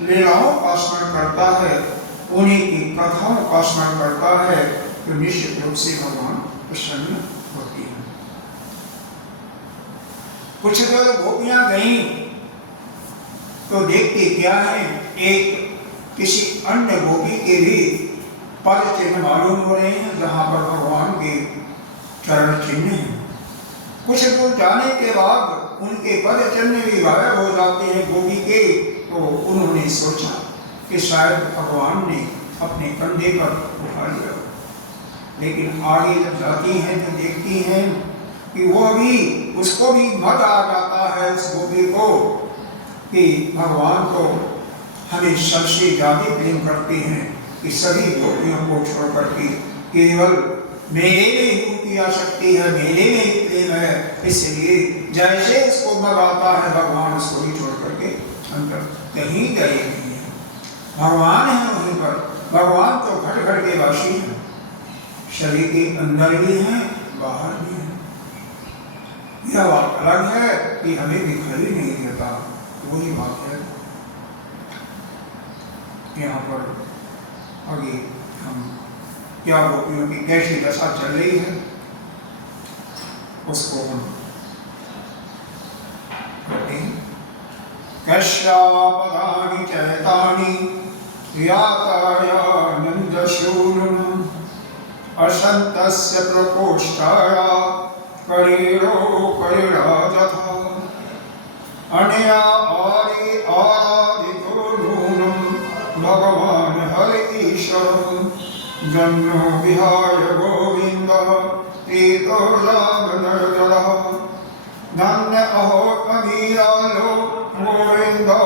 लीलाओं का स्मरण करता है, उन्हीं की कथाओं का स्मरण करता है, तो निश्चित रूप से भगवान प्रसन्न होती है। कुछ देर गोपियां गईं तो देखते क्या है, एक किसी अन्य गोपी के भी पद चिन्ह मालूम हो रहे हैं जहां पर भगवान के चरण चिन्ह हैं। कुछ दूर जाने के बाद उनके पद चिन्ह भी गायब हो जाते हैं गोपी के, तो उन्होंने सोचा कि शायद भगवान ने अपने कंधे पर उठा लिया। लेकिन आगे जब जाती हैं तो देखती हैं कि वो भी, उसको भी मद आ जाता है उस गोपी को कि भगवान तो हमें सबसे ज्यादा प्रेम करते हैं कि सभी गोपियों को छोड़ करके केवल मेरे में ही उनकी आसक्ति है, मेरे में ही प्रेम है, इसलिए जैसे उसको मद आता है भगवान उसको भी छोड़ करके अंतर कहीं गए नहीं है। भगवान है वहीं पर, भगवान तो घट घट के वासी हैं, शरीर के अंदर भी हैं, बाहर भी हैं। यह बात अलग है कि हमें दिखाई नहीं देता, वही बात है। यहाँ पर आगे हम क्या गोपियों की कैसी दशा चल रही है उसको हम करते हैं। कश्यापदानि चैतानि यातायानन्दशूनुम् असन्तस्य प्रकोष्ठाया करीरो करीराजथा अनया आदि आराधितो नूनं भगवान् हरि ईश्वरः जन्नो विहाय गोविन्दः प्रीतो रामनर्दनः धन्य अहो कवीयालो गोविन्दो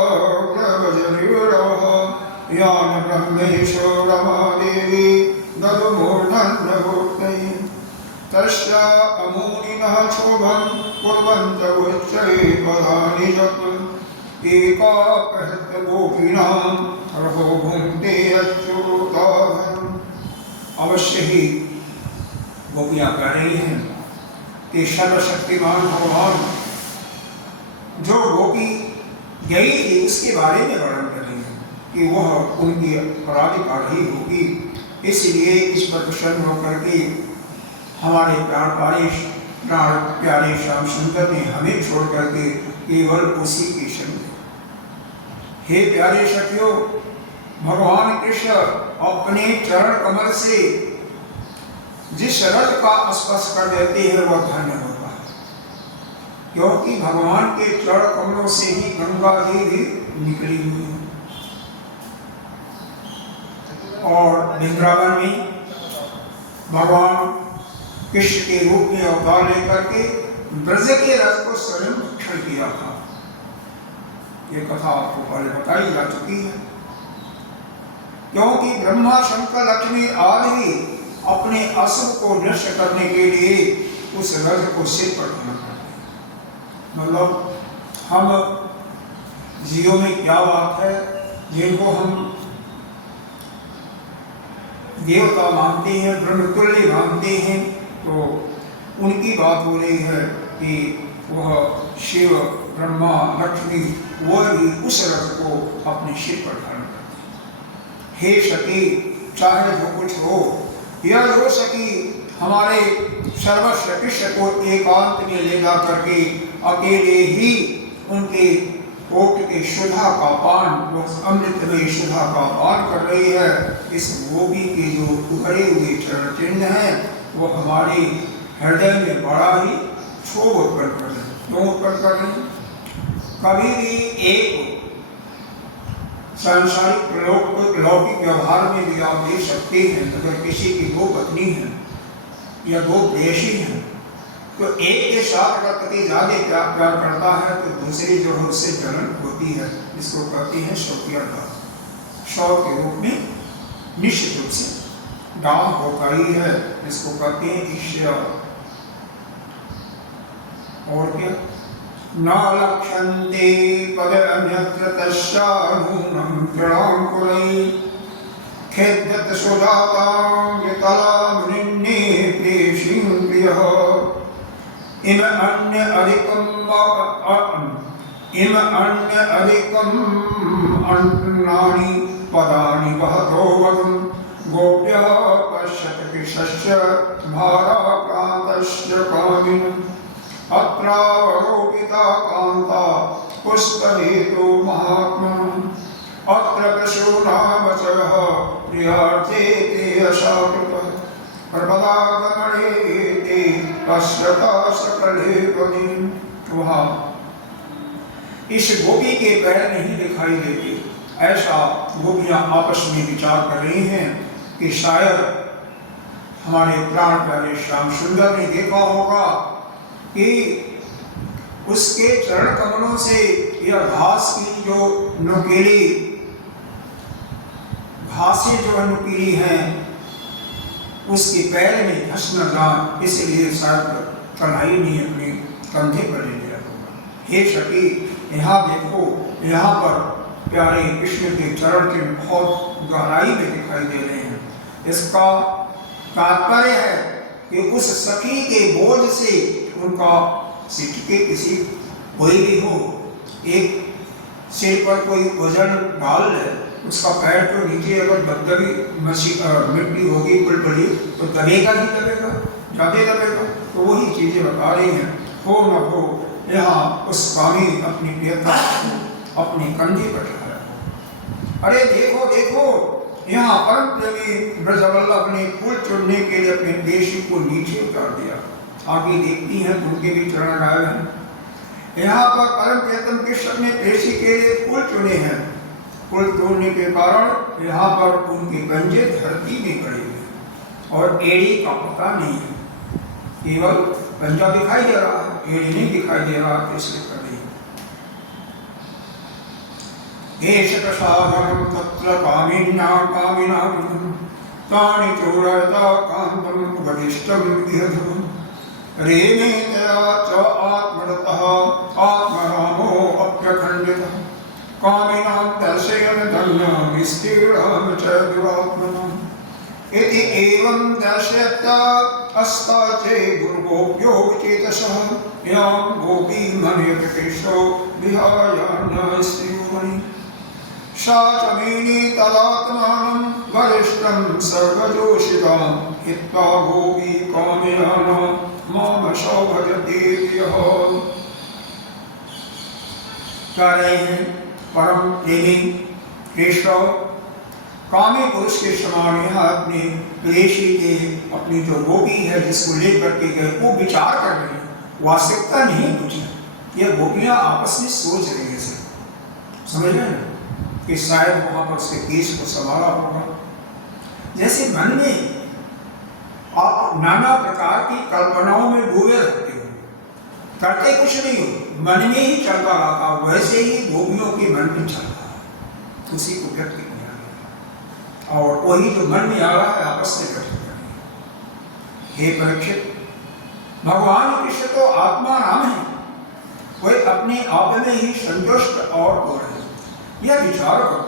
प्रभजनीरः यान ब्रह्मेशो रमादेवी ददुमूर्धन्यभूतैः तस्या अमूनिनः क्षोभं कुर्वन्तः उच्चैः पदानि जपन् एका गोपीनां रहो भुङ्क्ते अच्युताभम्। अवश्य ही गोपियां कह रही हैं कि सर्वशक्तिमान भगवान जो गोपी गई थी उसके बारे में वर्णन कर रही है कि वह उनकी अपराधिकार ही होगी, इसलिए इस पर प्रसन्न होकर के हमारे प्राण प्यारे श्याम सुंदर ने हमें छोड़ करके केवल उसी के संग। हे प्यारे सखियों, भगवान कृष्ण अपने चरण कमल से जिस रज का स्पर्श कर देते हैं वह धन्य होता है, क्योंकि भगवान के चरण कमलों से ही गंगा जी भी निकली हुई है। और वृंदावन में भगवान कृष्ण के रूप में अवतार लेकर के ब्रज के रस को स्वयं भक्षण किया था। ये कथा आपको पहले बताई जा चुकी है, क्योंकि ब्रह्मा शंकर लक्ष्मी आदि अपने असुर को नष्ट करने के लिए उस रज को सिर पर धारण करते हैं। मतलब हम जीवों में क्या बात है, जिनको हम देवता मानते हैं, ब्रह्मतुल्य मानते हैं, तो उनकी बात हो रही है कि वह शिव ब्रह्मा लक्ष्मी वह भी उस रथ को अपने सिर पर धारण करते हैं। हे सखी, चाहे जो कुछ हो, यह हो सकी हमारे सर्वस्व कृष्ण को एकांत में ले जा करके अकेले ही उनके ओट के सुधा का पान, वो अमृत में सुधा का पान कर रही है। इस गोपी के जो उभरे हुए चरण चिन्ह हैं वो हमारे हृदय में बड़ा ही क्षोभ उत्पन्न कर रहे हैं। क्यों उत्पन्न कर रहे हैं? कभी भी एक सांसारिक लौकिक व्यवहार में भी आप देख सकते हैं, अगर किसी की दो पत्नी है या दो प्रेयसी हैं, तो एक के साथ अगर पति ज्यादा प्यार करता है तो दूसरी जो है उससे जलन होती है, जिसको कहते हैं शौकियादाह। शौक के रूप में निश्चित रूप से दाह होता ही है, जिसको कहते हैं ईर्ष्या। और क्या? न लक्ष्यन्ते पदन्यत्र तस्यानूनं जडाङ्कुलैः खेद्यत सुजातां यतलामुनिन्ने प्रेषिं प्रियः इन अन्य अधिकं इम अन्य अधिकम अन्नानि पदानि बहतो वदन् गोप्या पश्यत कृशस्य भाराक्रान्तस्य कामिनम् अत्रावरोपिता कान्ता पुष्पहेतो महात्मनः अत्र पशूनामचयः प्रियार्थे ते अशाकृतः प्रपदागमने ते पश्यता सकले गतिम्। वहाँ इस गोपी के पैर नहीं दिखाई देते, ऐसा गोपियां आपस में विचार कर रही हैं कि शायद हमारे प्राण प्यारे श्याम सुंदर ने देखा होगा कि उसके चरण कमलों से यह घास की जो नुकीली घासें जो नुकीली हैं उसके पैर में धस न जाए, इसलिए शायद कढ़ाई नहीं अपने कंधे पर ले लिया होगा। हे सखी, यहाँ देखो, यहाँ पर प्यारे कृष्ण के चरण के बहुत गहराई में दिखाई दे रहे हैं। इसका तात्पर्य है कि उस सखी के बोझ से उनका सिर के किसी कोई भी हो, एक सिर पर कोई वजन डाल ले, उसका पैर तो नीचे अगर दबदबी मिट्टी होगी पड़ी तो दबेगा ही दबेगा, ज्यादा दबेगा। तो वही चीजें बता रही हैं। हो न हो यहाँ उस स्वामी अपनी प्रियता अपने कंधे पर उठाया। अरे देखो देखो, यहाँ परम प्रेमी ब्रजवल्लभ ने फूल चुनने के लिए अपने देशी को नीचे उतार दिया। आगे देखती हैं तो उनके भी चरण गायब हैं। यहाँ पर परम प्रियतम कृष्ण ने देशी के लिए फूल चुने हैं। फूल तोड़ने के कारण यहाँ पर उनके पंजे धरती में गड़े हुए और एड़ी का पता नहीं है, केवल पंजा दिखाई दे रहा है, एड़ी नहीं दिखाई दे रहा, इसलिए कर रही देशप्रसादं तत्र कामिन्या कामिनां तानि चोरयता कान्तं उपदिष्टं इहधुम् रेमे तया च आत्मरतः आत्मरामो अप्यखण्डितः कामिनां दर्शयन् धन्यं विस्तीर्णं च दुरात्मनम् इति एवं दर्शयता अस्ता चे गुरुगोप्यो विचेतसः यां गोपी मनयत कृष्णो विहायान्यस्त्रियोमणि सा च मेने तदात्मानं वरिष्ठं सर्वजोषितां हित्वा गोपी कामयानां मामशो भजतेभ्यः। कह रहे हैं परम प्रेमी कृष्ण कामी पुरुष के समान यहाँ अपने प्रेषी के अपनी जो गोपी है जिसको लेकर के गए वो विचार कर रहे हैं, वास्तविकता नहीं पूछी। ये गोपियां आपस में सोच रही है, समझ रहे हैं कि शायद वहां पर उसके केश को संभाला होगा। जैसे मन में आप नाना प्रकार की कल्पनाओं में डूबे रहते हो, करते कुछ नहीं हो, मन में ही चलता रहता, वैसे ही गोपियों के मन में चल रहा है, उसी को व्यक्त किया गया और वही जो मन में आ रहा है आपस में व्यक्त किया गया। हे परीक्षित, भगवान कृष्ण तो आत्मा नाम है, वह अपने आप में ही संतुष्ट और पूर्ण है। यह विचार करो,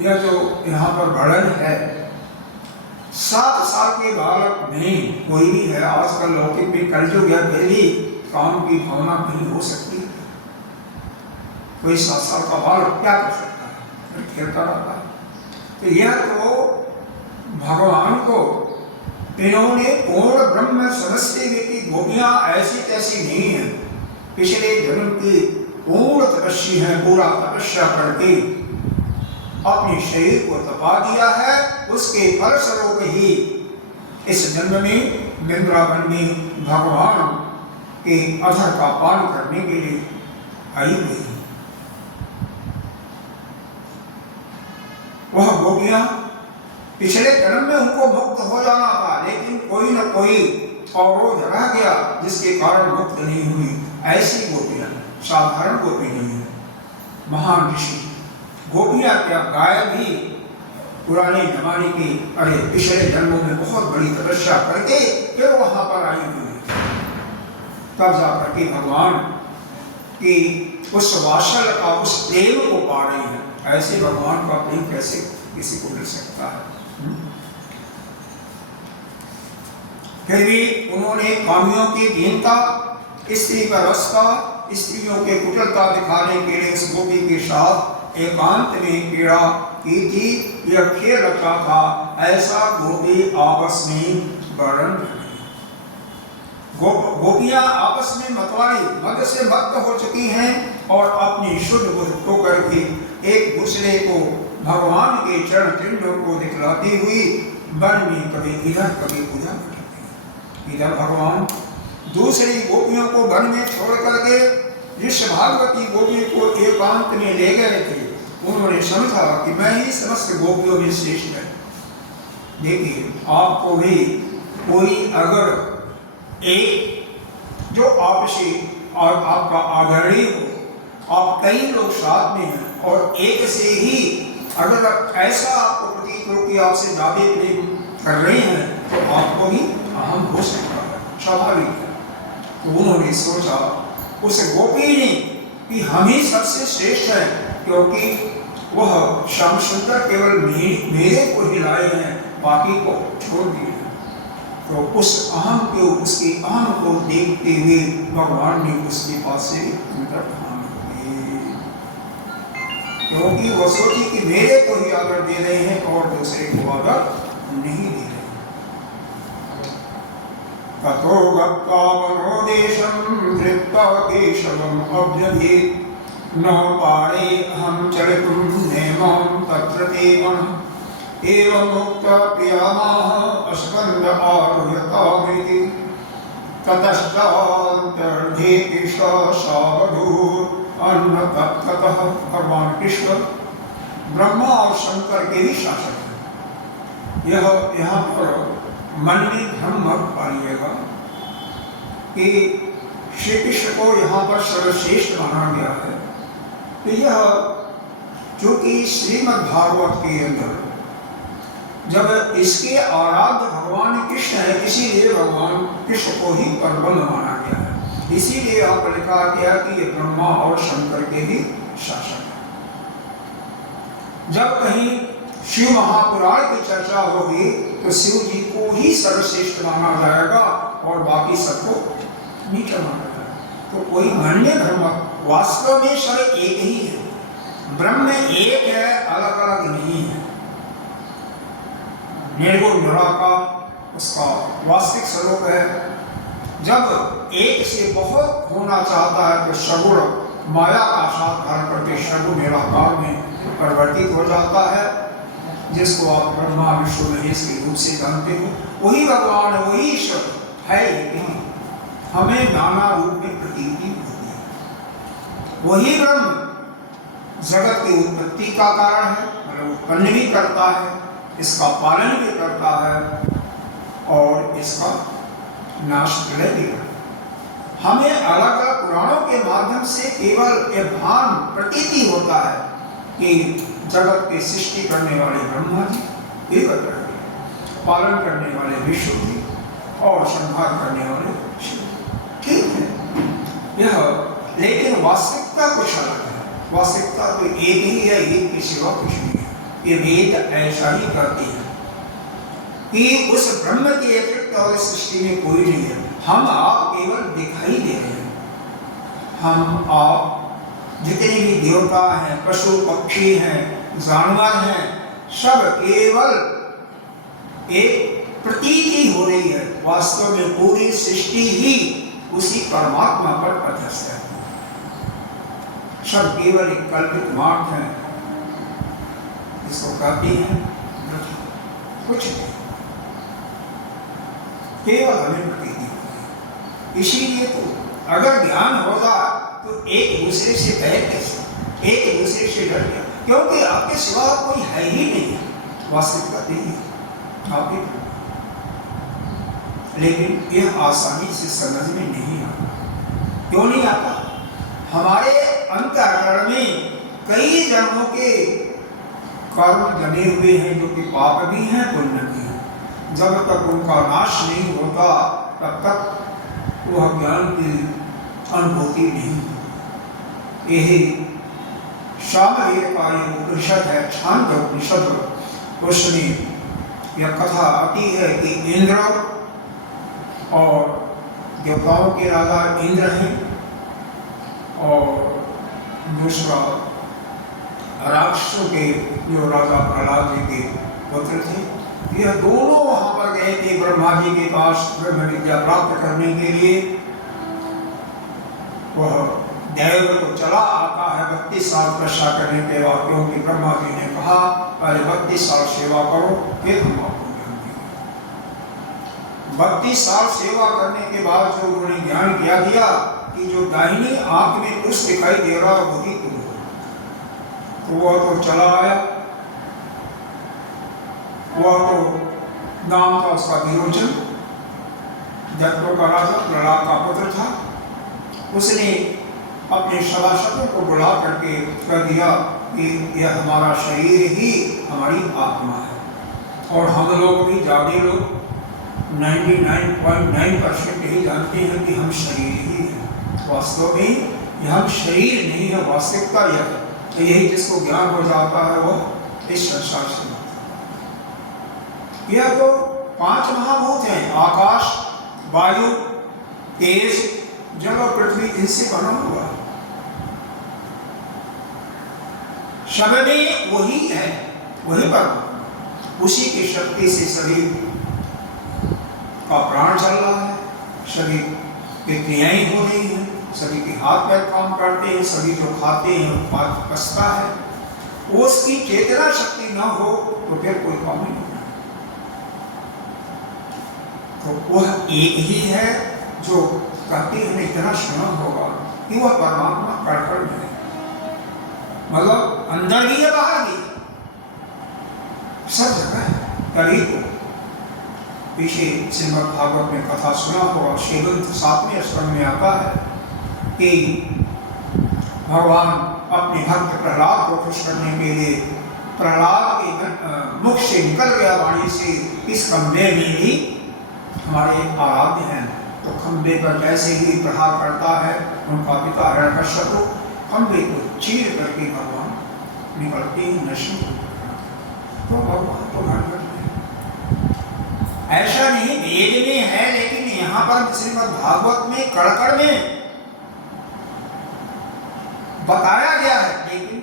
यह जो यहाँ पर वर्णन है 7 साल के बालक नहीं कोई भी है, आजकल लौकिक में कलयुग या पहली काम की भावना नहीं हो सकती। कोई 7 साल का बालक क्या कर सकता है, खेलता रहता है। तो यह तो भगवान को इन्होंने पूर्ण ब्रह्म समझते हुए कि गोपियां ऐसी तैसी नहीं है, पिछले जन्म की पूर्ण तपस्वी है, पूरा तपस्या करके अपने शरीर को तपा दिया है, उसके फलस्वरूप ही इस जन्म में वृंदावन में भगवान के अधर का पान करने के लिए आई हुई है। वह गोपियां पिछले जन्म में उनको मुक्त हो जाना था, लेकिन कोई न कोई अवरोध रह गया जिसके कारण मुक्त नहीं हुई। ऐसी गोपियां साधारण गोपी नहीं है, महान ऋषि गोपियां क्या गाय भी पुराने जमाने की, अरे पिछले जन्मों में बहुत बड़ी तपस्या करके फिर वहां पर आई हुई, तब जाकर के भगवान की उस वात्सल्य का उस प्रेम को पा रही है। ऐसे भगवान का प्रेम कैसे किसी को मिल सकता है। फिर भी उन्होंने कामियों की दीनता, स्त्री का रस का स्त्रियों के कुटिलता दिखाने के लिए उस गोपी के साथ एकांत में पीड़ा की थी, यह खेल रचा था, ऐसा गोपी आपस में वर्णन कर रही। गोपियां आपस में मतवाली मद से मत हो चुकी हैं और अपनी शुद्ध बुद्ध को करके एक दूसरे को भगवान के चरण चिन्हों को दिखलाती हुई वन में कभी इधर कभी उधर करती। इधर भगवान दूसरी गोपियों को वन में छोड़ करके जिस भागवती गोपी को एकांत में ले गए थे, उन्होंने समझा कि मैं ही समस्त गोपियों में श्रेष्ठ है। देखिए, आपको भी कोई अगर एक जो आपसे और आपका आदरणीय हो, आप कई लोग साथ में हैं और एक से ही अगर ऐसा आपको प्रतीत हो कि आपसे ज्यादा प्रेम कर रहे हैं, तो आपको भी अहम हो सकता है, स्वाभाविक है। तो उन्होंने सोचा उस गोपी ने कि हम ही सबसे श्रेष्ठ हैं, क्योंकि वह श्याम सुंदर केवल मेरे को ही लाए हैं, बाकी को छोड़ दिए। तो उस अहम को, उसके अहम को देखते हुए भगवान ने उसके पास से अंतर्धान किए, क्योंकि वो सोची कि मेरे को ही आदर दे रहे हैं और दूसरे को आदर नहीं दे रहे। ततो गत्वा मनोदेशं तृप्ता केशवम् अब्जयेत्, न पारे अहं चरितुं नेमं तत्र ते मनः, एवमुक्त्वा प्रियामाह अस्कन्द आरुह्यतामिति, ततश्चान्तर्धे केशव सावधूत अन्न तत्ततः। भगवान कृष्ण ब्रह्मा और शंकर के ही शासक है। यह यहाँ पर मन में भ्रम मत पाइएगा कि श्री कृष्ण को यहाँ पर सर्वश्रेष्ठ माना गया है। तो यह जो कि श्रीमद् भागवत के अंदर जब इसके आराध्य भगवान कृष्ण है, इसीलिए भगवान कृष्ण को ही परब्रह्म माना गया है। इसीलिए यहाँ पर लिखा गया कि ये ब्रह्मा और शंकर के भी शासक है। जब कहीं शिव महापुराण की चर्चा होगी तो शिव जी को ही सर्वश्रेष्ठ माना जाएगा और बाकी सबको नीचा माना जाएगा। तो कोई मन में भ्रम, वास्तव में सब एक ही है, ब्रह्म एक है, अलग अलग नहीं है। निर्गुण निराकार उसका वास्तविक स्वरूप है। जब एक से बहुत होना चाहता है तो सगुण माया का साथ धारण करके सगुण निराकार में परिवर्तित हो जाता है, जिसको आप ब्रह्मा विष्णु महेश के रूप से जानते हो। वही भगवान है, वही ईश्वर है, लेकिन हमें नाना रूप में प्रतीति होती है। वही ब्रह्म जगत की उत्पत्ति का कारण है, मतलब उत्पन्न भी करता है, इसका पालन भी करता है और इसका नाश प्रलय भी करता है। हमें अलग अलग पुराणों के माध्यम से केवल यह भान प्रतीति होता है कि जगत की सृष्टि करने वाले ब्रह्मा जी एक करते, पालन करने वाले विष्णु जी और संहार करने वाले शिव। ठीक है यह, लेकिन वास्तविकता कुछ अलग है। वास्तविकता तो एक ही है, एक के सिवा कुछ नहीं है। ये वेद ऐसा ही करते हैं कि उस ब्रह्म के अतिरिक्त और सृष्टि में कोई नहीं है। हम आप केवल दिखाई दे रहे हैं। हम आप जितने भी देवता हैं, पशु पक्षी हैं, जानवर हैं, सब केवल एक प्रतीति हो रही है। वास्तव में पूरी सृष्टि ही उसी परमात्मा पर अध्यस्त है। सब केवल एक कल्पित मार्ग है, इसको कहते हैं कुछ नहीं, केवल हमें प्रतीति होती है। इसीलिए तो अगर ज्ञान होगा तो एक दूसरे से बैठ कैसे, एक दूसरे से डर गया, क्योंकि आपके सिवा कोई है ही नहीं। वास्तविकता नहीं है आपके, लेकिन यह आसानी से समझ में नहीं आता। क्यों नहीं आता? हमारे अंतःकरण में कई जन्मों के कर्म जमे हुए हैं, जो कि पाप भी हैं, पुण्य भी हैं। जब तक उनका नाश नहीं होता तब तक वह ज्ञान की अनुभूति नहीं होती। यही सामवेद का एक उपनिषद है, छांदोग्य उपनिषद। उसमें यह कथा आती है कि इंद्र और देवताओं के राजा इंद्र हैं और दूसरा राक्षसों के जो राजा प्रहलाद जी के पुत्र थे, यह दोनों वहां पर गए थे ब्रह्मा जी के पास ब्रह्म विद्या प्राप्त करने के लिए। वह देव को चला आता है 32 साल तपस्या करने के बाद, क्योंकि ब्रह्मा जी ने कहा पहले 32 साल सेवा करो फिर हम आपको ज्ञान देंगे। 32 साल सेवा करने के बाद जो उन्होंने ज्ञान किया दिया कि जो दाहिनी आंख में कुछ दिखाई दे रहा वही तुम हो, तो वह तो चला आया। वह तो नाम था उसका विरोचन, जत्तों का राजा प्रहलाद का पुत्र था। उसने अपने सभासदों को बुला करके कह दिया कि यह हमारा शरीर ही हमारी आत्मा है, और हम लोग भी ज़्यादा लोग 99.9% यही जानते हैं कि हम शरीर ही हैं। वास्तव में यह हम शरीर नहीं है, वास्तविकता यह है। तो यही जिसको ज्ञान हो जाता है वह इस संसार से। यह तो 5 महाभूत हैं, आकाश, वायु, तेज, जल और पृथ्वी, इनसे बना हुआ सब में वही है, वही पर उसी की शक्ति से शरीर का प्राण चल रहा है, शरीर की क्रियाएं हो रही हैं, सभी के हाथ पैर काम करते हैं, सभी जो खाते हैं उत्पाद पचता है। उसकी चेतना शक्ति न हो तो फिर कोई काम नहीं होगा। तो वह एक ही है जो कहते हैं, इतना सुना होगा कि वह परमात्मा कड़ में है, मतलब अंदर भी है बाहर भी, सब जगह है। कभी तो पीछे श्रीमद् भागवत में कथा सुना होगा, श्रीमंत 7वें स्कंद में आता है कि भगवान अपने भक्त प्रहलाद को खुश करने के लिए प्रहलाद के मुख से निकल गया वाणी से, इस खंबे में भी हमारे आराध्य हैं। तो खंबे पर जैसे ही प्रहार करता है उनका पिता हिरण्यकश्यप, खंबे को चीर करके भगवान निकलते ही नष्ट हो जाते। तो भगवान तो घर करते हैं, ऐसा नहीं वेद में है, लेकिन यहाँ पर श्रीमद् भागवत में कड़कड़ में बताया गया है। लेकिन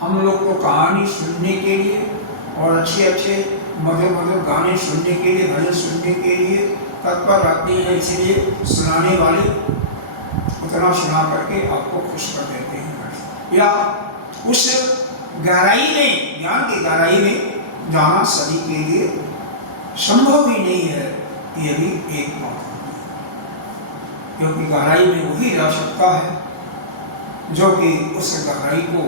हम लोग को कहानी सुनने के लिए और अच्छे अच्छे मधुर मधुर गाने सुनने के लिए, भजन सुनने के लिए तत्पर रहते हैं, इसलिए सुनाने वाले उतना सुना करके आपको खुश कर देते हैं, या उस गहराई में, ज्ञान की गहराई में जाना सभी के लिए संभव ही नहीं है। ये भी एक बात है, क्योंकि गहराई में वही जा सकता है जो कि उस गहराई को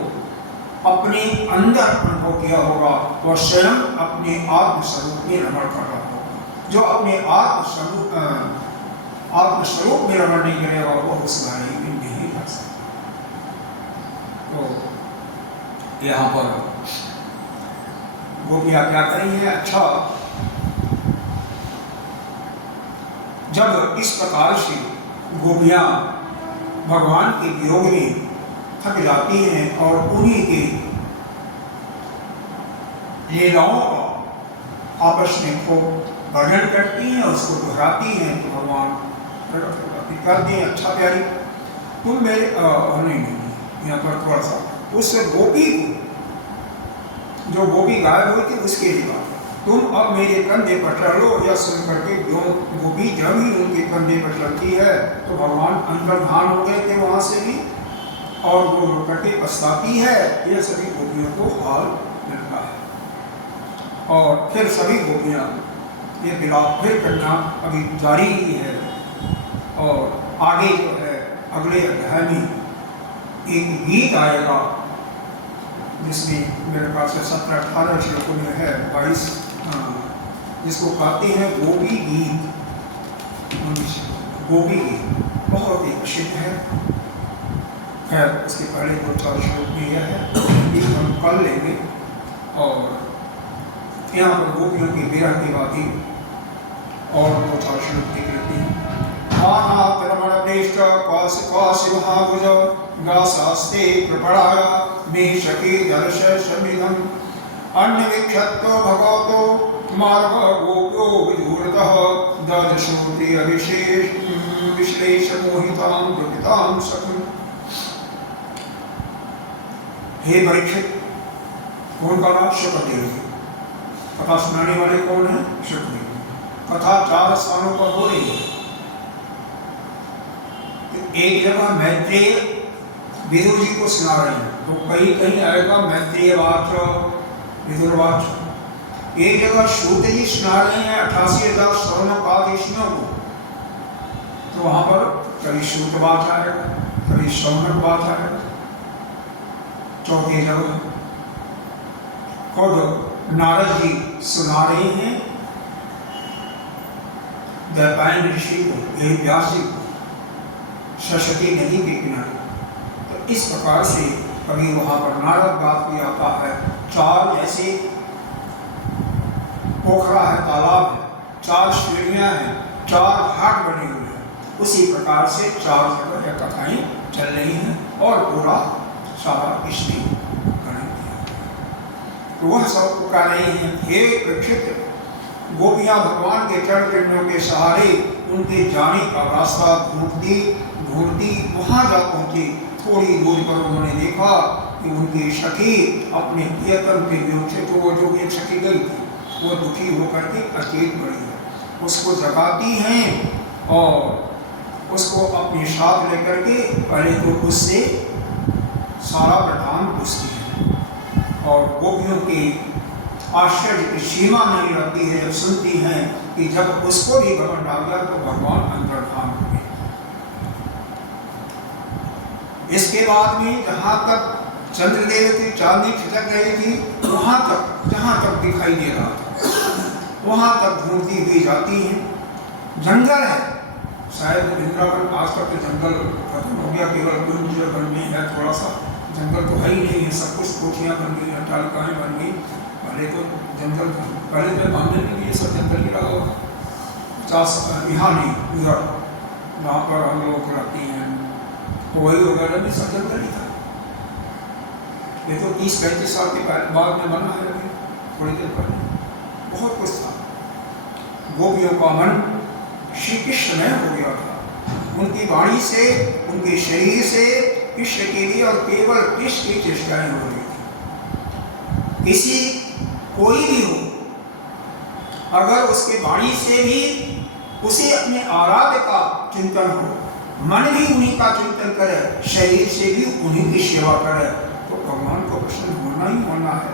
अपने अंदर अनुभव किया होगा, वह स्वयं अपने आत्म स्वरूप में रमण कर रहा होगा। जो अपने आत्म स्वरूप में रमण नहीं करेगा वह उस गहराई में नहीं जा सकता। तो यहाँ पर गोपियाँ क्या करेंगे? अच्छा, जब इस प्रकार से गोपियाँ भगवान के वियोग में थक जाती हैं और उन्हीं के लीलाओं का आपस में खूब वर्णन करती हैं, उसको दोहराती हैं, तो भगवान कहते हैं, अच्छा प्यारी तुम मेरे नहीं, यहाँ पर थोड़ा सा उस गोपी को, जो गोपी गायब हुई थी उसके लिए बात, तुम अब मेरे कंधे पर चढ़ लो। यह सुन करके गोपी जब ही उनके कंधे पर चढ़ती है तो भगवान अंतर्धान हो गए थे वहाँ से भी, और वो करके पछताती है। यह सभी गोपियों को हाल मिलता है, और फिर सभी गोपियाँ ये विलाप फिर करना अभी जारी ही है। और आगे जो है अगले अध्याय में एक गीत आएगा जिसमें मेरे पास 17-18 श्लोकों में है 22, जिसको कहते हैं गोपी गीत। गोपी गीत बहुत ही प्रसिद्ध है। खैर उसके पहले 2-4 श्लोक में यह है कि हम कल लेंगे, और यहाँ पर गोपियों की विरह की बातें और 2-4 श्लोक देख लेते हैं। भागुज गासास्ते कृपणाय मेषके दर्श समिधम अन्यवीक्षत्व भगवतो मार्ग गोप्यो विधूरतः दर्शोति अविशेष विश्लेष मोहितां दुर्गतां सखं। हे परीक्षित, कौन कहा? शुकदेव जी। कथा सुनाने वाले कौन है? शुकदेव। कथा 4 स्थानों पर हो रही है। एक जगह मैत्रेय विदुर जी को सुना रहे हैं, तो कहीं कहीं आएगा मैत्रेय वाच, विदुर वाच। एक जगह सूत जी सुना रहे हैं 88,000 शौनकादीशियों को, तो वहां पर कभी सूत वाच आएगा, कभी शौनक वाच आएगा। चौथी जगह खुद नारद जी सुना रहे हैं दैपायन ऋषि को, व्यास जी को, सरस्वती नदी के किनारे। तो इस प्रकार से कभी वहां पर नारद बात भी आता है। 4 जैसे पोखरा है, तालाब है, 4 सीढ़ियां हैं, 4 घाट बने हुए हैं, उसी प्रकार से 4 जगह कथाएं चल रही हैं और पूरा सारा इसने वर्णन किया। तो वह सब कह रहे हैं, हे परीक्षित, गोपियां भगवान के चरण चिन्हों के सहारे उनके जाने का रास्ता ढूंढती वहां जा पहुंची। थोड़ी दूर पर उन्होंने देखा कि उनकी सखी अपने प्रियतम के वियोग से, तो वो जो एक सखी गई थी, वो दुखी होकर के अचेत पड़ी है, उसको जगाती हैं और उसको अपने साथ लेकर के पहले तो उससे सारा वृतांत पूछती है। और गोपियों की आश्चर्य की सीमा नहीं रहती है जब सुनती हैं कि जब उसको भी घमंड आ गया तो भगवान अंतर्धान हो गए। इसके बाद में जहाँ तक चंद्रदेव की चांदी खिसक रही थी, वहाँ तक जहाँ तक दिखाई दे रहा था, वहाँ तक ढूंढती हुई जाती हैं। जंगल है, शायद वृंदावन आज तक तो जंगल खत्म हो गया, केवल कुंजवन में है, थोड़ा सा जंगल तो है ही नहीं है, सब कुछ कोठियाँ बन गई, अट्टालिकाएं बन गई। पहले तो जंगल, पहले तो मानने के लिए सब जंगल ही रहा होगा। 50 यहाँ नहीं, उधर जहाँ पर हम लोग रहते हैं वही वगैरह भी सब जंगल ही था। ये तो 30-35 साल के बाद में बना है, अभी थोड़ी देर पहले बहुत कुछ था। गोपियों का मन श्री कृष्ण में हो गया था। उनकी वाणी से, उनके शरीर से कृष्ण के लिए और केवल कृष्ण की चेष्टाएं हो रही थी। किसी कोई भी हो, अगर उसके वाणी से भी उसे अपने आराध्य का चिंतन हो, मन भी उन्हीं का चिंतन करे, शरीर से भी उन्हीं की सेवा करे, तो भगवान को प्रसन्न होना ही होना है।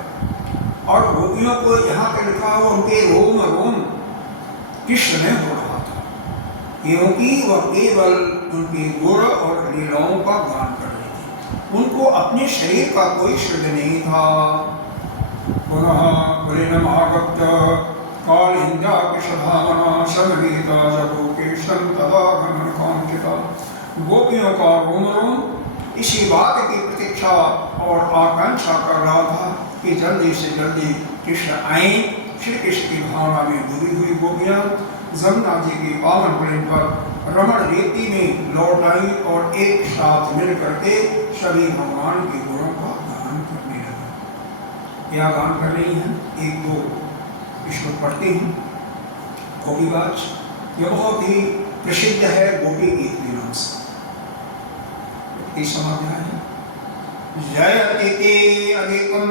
और गोपियों को यहाँ पर लिखा हो, उनके रोम रोम कृष्ण में हो रहा था, क्योंकि वह केवल उनके गुण और लीलाओं का गान कर रहे थे। उनको अपने शरीर का कोई शुद्ध नहीं था। पुनः बलिनमागत कालिंदा कृष्णधामना समवेता जगो कृष्ण तदा गमनकांक्षिता। गोपियों का रोम रोम इसी बात की प्रतीक्षा और आकांक्षा कर रहा था कि जल्दी से जल्दी कृष्ण आए। श्री कृष्ण की भावना में डूबी हुई गोपियां जमुना जी की पावन प्रेम पर रमण रेती में लौट आई और एक साथ मिल करके सभी भगवान के गुणों का गान करने लगे। क्या गान कर रही हैं? 1-2 श्लोक पढ़ते हैं। गोपीवाच यह बहुत ही प्रसिद्ध है गोपी गीत के नाम से। समाध्याय है। जयति ते अधिकं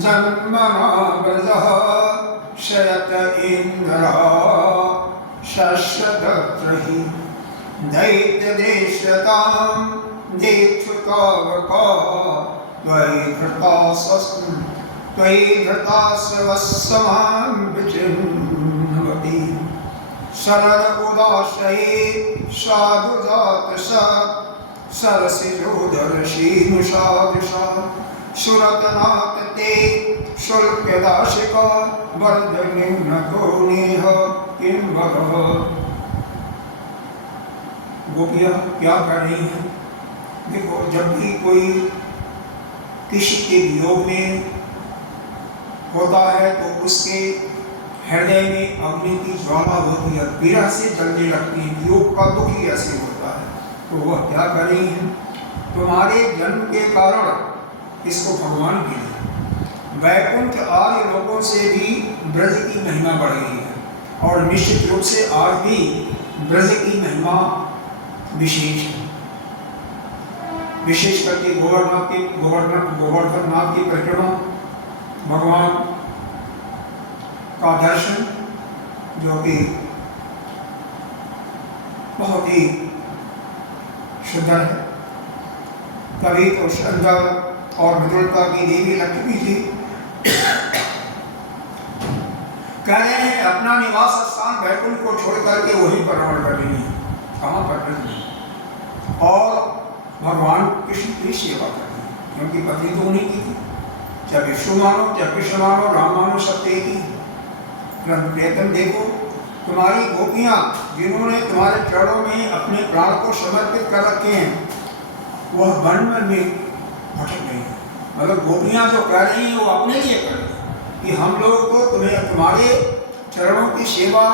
जन्मना व्रजः शयत इंद्रा शश्वतत्र हि दैत्य देश्यतां देक्षुतावका त्वयि धृता स्वसमान् विचिन्वति शरद उदाश्रये साधुजात सरसिजोदर्शीनुषादृशा सुरतनाथ ते शुल्कदाशिका वर्धनिम्नको नेह किं वदः। गोपियाँ क्या कर रही हैं? देखो, जब भी कोई किसी के वियोग में होता है तो उसके हृदय में अग्नि की ज्वाला होती है, पीड़ा से जलने लगती है। वियोग का दुख ही ऐसे होता है। तो वह क्या कर रही हैं? तुम्हारे जन्म के कारण इसको भगवान के लिए वैकुंठ आदि लोगों से भी ब्रज की महिमा बढ़ गई है और निश्चित रूप से आज भी ब्रज की महिमा विशेष है। विशेष करके गोवर्धन नाथ की परिक्रमा, भगवान का दर्शन, जो कि बहुत ही सुंदर है। कभी तो सुंदर और मधुरता की देवी लक्ष्मी जी कह रहे हैं अपना निवास स्थान बैकुंठ को छोड़ करके वहीं पर रमण कर रही है, कहाँ पर नहीं, और भगवान कृष्ण की सेवा कर रही है, क्योंकि पत्नी तो उन्हीं की थी। चाहे विष्णु मानो, चाहे कृष्ण मानो, राम मानो, सब एक ही। तुम देखो, तुम्हारी गोपियां जिन्होंने तुम्हारे चरणों में अपने प्राण को समर्पित कर रखे हैं, वह वन में भटक गई है। मतलब गोपियां जो कह रही हैं वो अपने लिए कर रही हैं कि हम लोग तो तुम्हारे चरणों की सेवा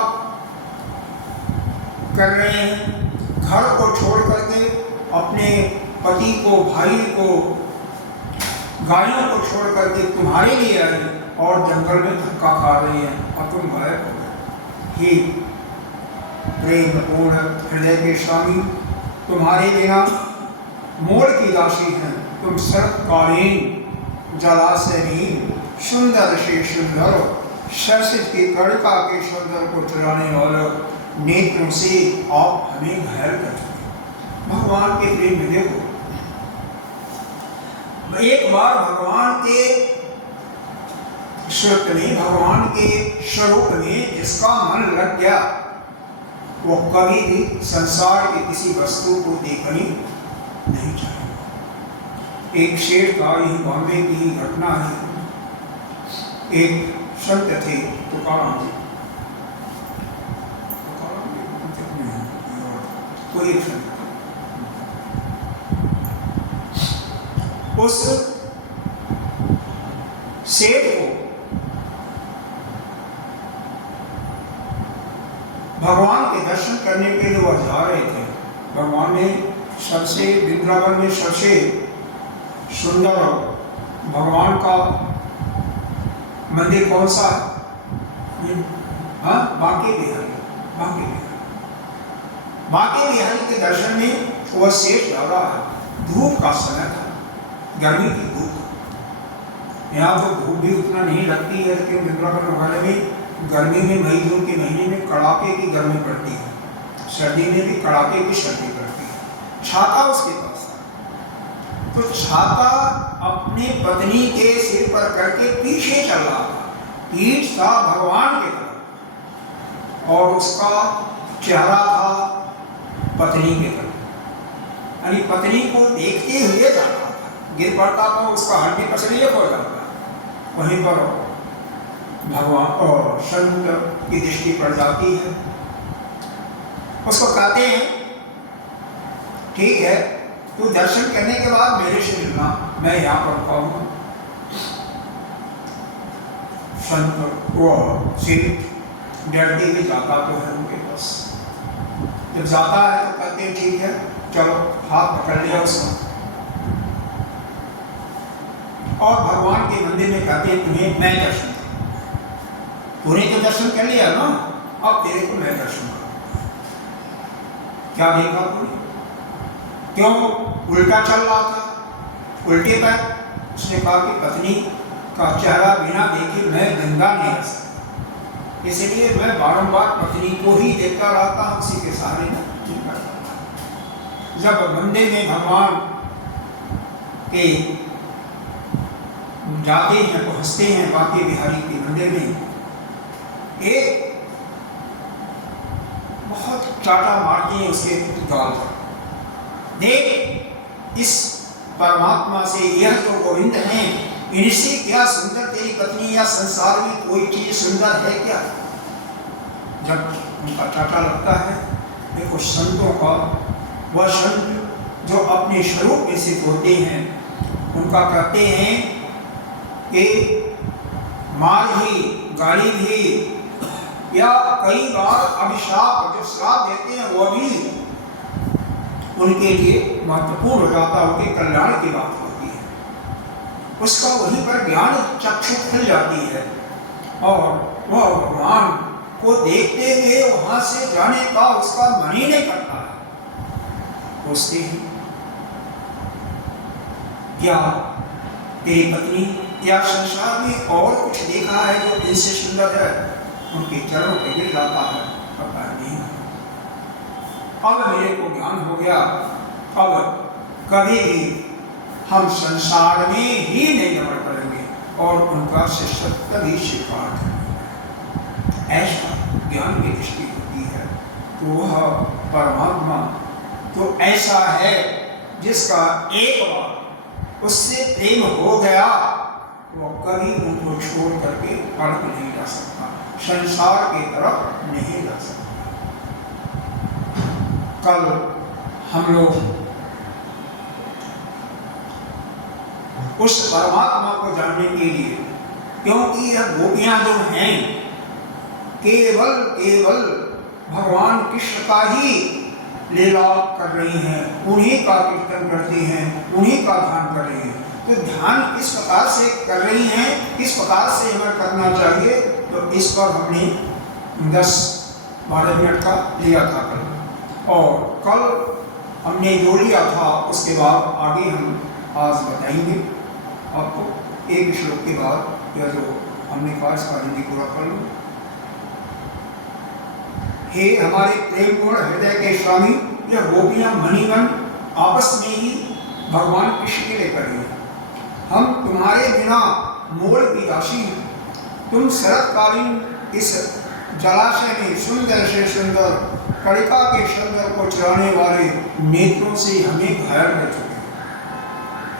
कर रहे हैं, घर को छोड़ करके अपने पति को, भाई को, गायों को छोड़ करके तुम्हारे लिए आई और जंगल में धक्का खा रही है और तुम गायब हो गए। हे प्रेम पूर्ण हृदय के स्वामी, तुम्हारे बिना मोड़ की राशि है, तुम शरतकालीन जलाशयहीन सुंदर से सुंदर सरसित की कड़िका के सुंदर को चुराने वाले नेत्रों से आप हमें घायल कर चुके। भगवान के प्रेम में देखो, एक बार भगवान के सूरत में, भगवान के स्वरूप में जिसका मन लग गया, वो कभी भी संसार के किसी वस्तु को देखने नहीं चाहिए। एक शेर का, यही बॉम्बे की ही घटना है। एक संत थे तुकाराम जी, कोई एक संत, उस शेर को भगवान के दर्शन करने के लिए वह जा रहे थे। भगवान ने सबसे, वृंदावन में सबसे सुंदर भगवान का मंदिर कौन सा है? हाँ, बांके बिहारी। बांके बिहारी के दर्शन में वह शेष जा रहा है। धूप का समय था, गर्मी की धूप। यहाँ तो धूप भी उतना नहीं लगती है, लेकिन वृंदावन वाले में गर्मी में, मई जून के महीने में कड़ाके की गर्मी पड़ती है, सर्दी में भी कड़ाके की सर्दी पड़ती है। छाता उसके पास था, तो छाता अपने पत्नी के सिर पर करके पीछे चल रहा था, पीठ था भगवान के तरफ और उसका चेहरा था पत्नी के तरफ, यानी पत्नी को देखते हुए जा रहा था। गिर पड़ता तो उसका हड्डी पसलिए हो जाता, वहीं पर भगवान और संत की दृष्टि पड़ जाती है। उसको कहते हैं ठीक है, तू दर्शन करने के बाद मेरे से मिलना, मैं यहाँ पर कहूँगा। संत वो सिर डरते हुए जाता तो है उनके पास। जब जाता है तो कहते हैं ठीक है, चलो, हाथ पकड़ लिया उसका और भगवान के मंदिर में कहते हैं तुम्हें मैं दर्शन, तूने तो दर्शन कर लिया ना, अब तेरे को मैं दर्शन करूं। क्या देखा तूने? क्यों उल्टा चल रहा था? उल्टे पर उसने कहा कि पत्नी का चेहरा बिना देखे मैं गंगा नहीं आ सकता, इसलिए मैं बारंबार पत्नी को ही देखता रहता हूं, उसी के सहारे नहीं करता। जब मंदिर में भगवान के जाते हैं तो हंसते हैं, बांके बिहारी के मंदिर में एक बहुत चाटा मारते हैं उसके गाल पर। देख, इस परमात्मा से, यह जो गोविंद हैं, इनसे क्या सुंदर तेरी पत्नी या संसार में कोई चीज सुंदर है क्या? जब उनका चाटा लगता है, देखो संतों का, वह संत जो अपने स्वरूप में सिद्ध होते हैं, उनका कहते हैं कि मार भी, गाली भी, या कई बार अभिशाप, जो श्राप देते हैं वह भी उनके लिए महत्वपूर्ण हो जाता, उनके कल्याण की बात होती है। उसका वहीं पर ज्ञान चक्षु खुल जाती है और वह भगवान को देखते हुए वहां से जाने का उसका मन ही नहीं करता है। उसके ही क्या तेरी पत्नी या संसार में और कुछ देखा है जो इनसे सुंदर है? उनके चरणों पे गिर जाता है, पता नहीं। अब मेरे को ज्ञान हो गया, अब कभी भी हम संसार में ही नहीं रमण करेंगे और उनका शिष्यत्व भी स्वीकार करेंगे। ऐसा ज्ञान की दृष्टि होती है। तो वह परमात्मा तो ऐसा है जिसका एक बार उससे प्रेम हो गया, वो कभी उनको छोड़ करके अलग नहीं जा सकता, संसार की तरफ नहीं जा सकता। कल हम लोग उस परमात्मा को जानने के लिए, क्योंकि यह गोपियां जो हैं केवल भगवान कृष्ण का ही लीला कर रही हैं, उन्हीं का कीर्तन करती हैं, उन्हीं का ध्यान कर रही हैं। तो ध्यान किस प्रकार से कर रही हैं, किस प्रकार से हमें करना चाहिए, तो इस पर हमने 10-12 मिनट का लिया था कल, और कल हमने जो लिया था उसके बाद आगे हम आज बताएंगे आपको। एक श्लोक के बाद यह जो हमने कहा इसका हिंदी पूरा कर लो। हे हमारे प्रेम पूर्ण हृदय के स्वामी, यह गोपियां मणिगण आपस में ही भगवान कृष्ण के लिए करें। हम तुम्हारे बिना मोल की दासी हैं। तुम शरतकालीन इस जलाशय में सुंदर से सुंदर कड़िका के सुंदर को चुराने वाले नेत्रों से हमें घायल कर चुके।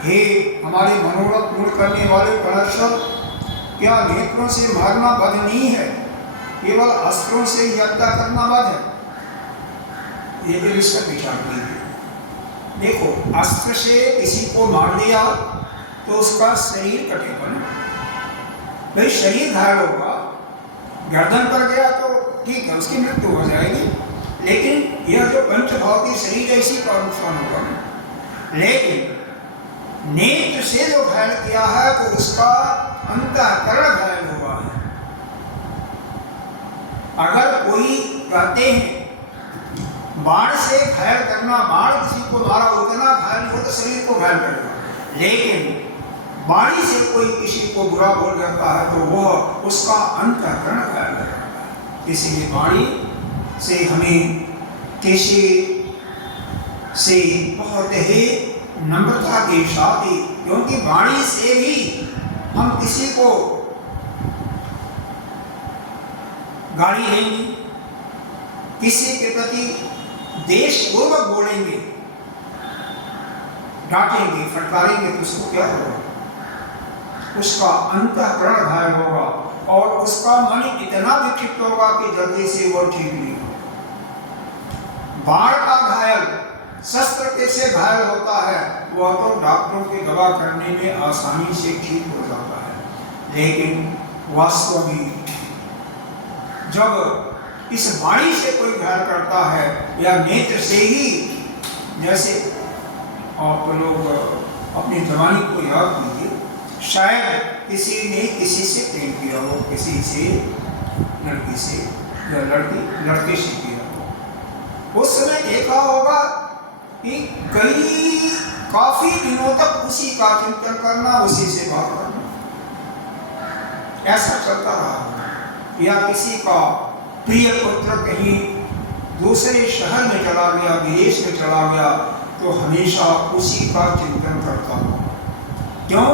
हे हमारे मनोरथ पूर्ण करने वाले परमेश्वर, क्या नेत्रों से मारना वध नहीं है, केवल अस्त्रों से यज्ञ करना वध है? ये भी इसका विचार कीजिए। देखो, अस्त्र से किसी को मार दिया तो उसका शरीर कटेगा ना, भाई शरीर घायल होगा, गर्दन पर गया तो ठीक है, उसकी मृत्यु हो जाएगी, लेकिन यह जो पंचभौतिक शरीर है इसी का नुकसान होगा। लेकिन नेत्र से जो घायल किया है तो उसका अंतःकरण घायल हुआ है। अगर कोई कहते हैं बाण से घायल करना, बाण किसी को मारा उतना घायल नहीं हो तो शरीर को घायल करेगा, लेकिन वाणी से कोई किसी को बुरा बोल जाता है तो वह उसका अंतःकरण घायल हो जाता है। इसलिए वाणी से हमें किसी से बहुत ही नम्रता के साथ ही, क्योंकि वाणी से ही हम किसी को गाली देंगे, किसी के प्रति देशपूर्वक बोलेंगे, डांटेंगे, फटकारेंगे तो उसको क्या होगा? उसका अंतःकरण घायल होगा और उसका मन इतना विक्षिप्त होगा कि जल्दी से वो ठीक नहीं होगा। बाण का घायल शस्त्र कैसे घायल होता है, वह तो डॉक्टरों की दवा करने में आसानी से ठीक हो जाता है, लेकिन वास्तव में जब इस वाणी से कोई घायल करता है या नेत्र से ही, जैसे आप लोग अपनी जवानी को याद कीजिए, शायद किसी ने किसी से प्रेम किया हो, किसी से लड़की से या लड़के से किया हो, उस समय देखा होगा कि काफी दिनों तक उसी का चिंतन करना, उसी से बात करना, ऐसा चलता रहा। या किसी का प्रिय पुत्र कहीं दूसरे शहर में चला गया, विदेश में चला गया, तो हमेशा उसी का चिंतन करता हो। क्यों?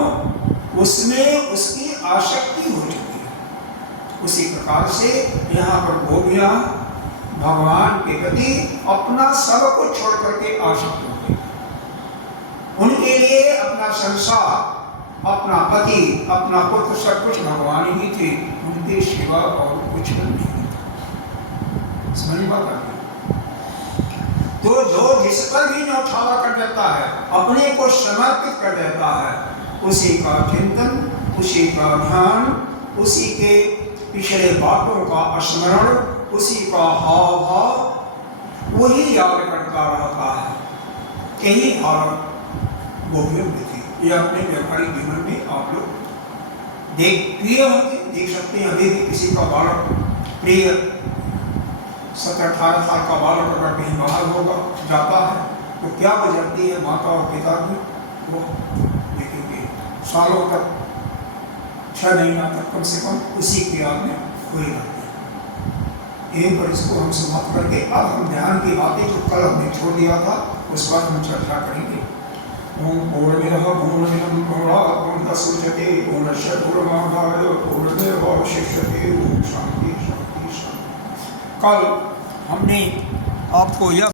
उसमें उसकी आसक्ति हो चुकी है। उसी प्रकार से यहाँ पर गोपियां भगवान के प्रति अपना सब कुछ छोड़ करके आसक्त हो गई। उनके लिए अपना संसार, अपना पति, अपना पुत्र, सब कुछ भगवान ही थे, उनके सिवा और कुछ नहीं था। समझ बात आ गई? तो जो जिस पर भी न्यौछावर कर देता है, अपने को समर्पित कर देता है, उसी का चिंतन, उसी का ध्यान, उसी के पिछले बातों का स्मरण, उसी का हाव भाव वही याद करता रहता है। यही हालत गोपियों में थी। ये अपने व्यापारिक जीवन में आप लोग देख होंगे, देख सकते हैं। अभी भी किसी का बालक, प्रिय 17-18 साल का बालक अगर कहीं बाहर होगा, जाता है, तो क्या गुजरती है माता और पिता की, वो सालों तक, 6 महीना तक कम से कम उसी क्रिया में हुए रहते हैं। यहीं पर इसको हम समाप्त करके अब हम ध्यान की बातें जो कल हमने छोड़ दिया था उस पर हम चर्चा करेंगे। ओम पूर्णमिदः पूर्णमिदं पूर्णात् पूर्णमुदच्यते पूर्णस्य पूर्णमादाय पूर्णमेवावशिष्यते। ओम शांति शांति शांति। कल हमने आपको यह